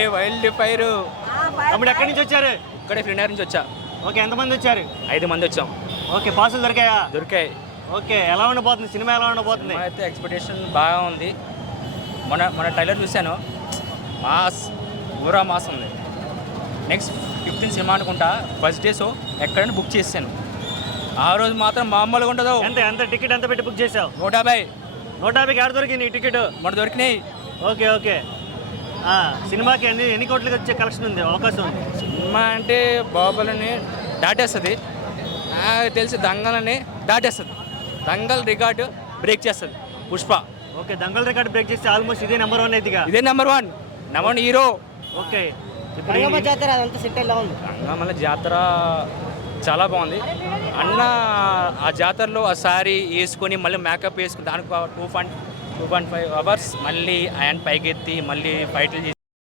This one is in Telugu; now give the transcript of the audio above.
ఏ వైల్డ్ ఫైర్. తమ్ముడు ఎక్కడి నుంచి వచ్చారు? ఇక్కడే ఫ్రీనగర్ నుంచి వచ్చా. ఓకే, ఎంతమంది వచ్చారు? 5 మంది వచ్చాం. ఓకే, పాసులు దొరికాయా? దొరికాయి. ఓకే, ఎలా ఉండబోతుంది సినిమా? ఎలా ఉండబోతుంది? అయితే ఎక్స్పెక్టేషన్ బాగా ఉంది. మన ట్రైలర్ చూశాను, మాస్, ఊరా మాస్ ఉంది. నెక్స్ట్ 15 సినిమా అనుకుంటా, ఫస్ట్ డే షో ఎక్కడైనా బుక్ చేశాను. ఆ రోజు మాత్రం మామూలుగా ఉండదు. ఎంత టికెట్ ఎంత పెట్టి బుక్ చేసావు? 150. 150కి ఆడ దొరికింది ఈ టికెట్? మన దొరికినాయి. Okay okay. సినిమాకి ఎన్ని కోట్లకి వచ్చే కలెక్షన్ ఉంది, అవకాశం ఉంది? సినిమా అంటే బాహుబలిని దాటేస్తుంది. నాకు తెలిసి దంగల్ని దాటేస్తుంది. దంగల్ రికార్డు బ్రేక్ చేస్తుంది Pushpa. Okay, Dangal record break చేస్తే ఆల్మోస్ట్ ఇదే నెంబర్ 1 అయితే. ఇదే నెంబర్ 1 హీరో. ఓకే, జాతర అదంతా సెట్ ఎలా ఉంది? రంగమల్ల జాతర చాలా బాగుంది అన్న. ఆ జాతరలో ఆ సారీ వేసుకొని మళ్ళీ మేకప్ వేసుకుని దానికి 2.5 అవర్స్ మళ్ళీ ఆయన పైకెత్తి మళ్ళీ ఫైట్లు చేసి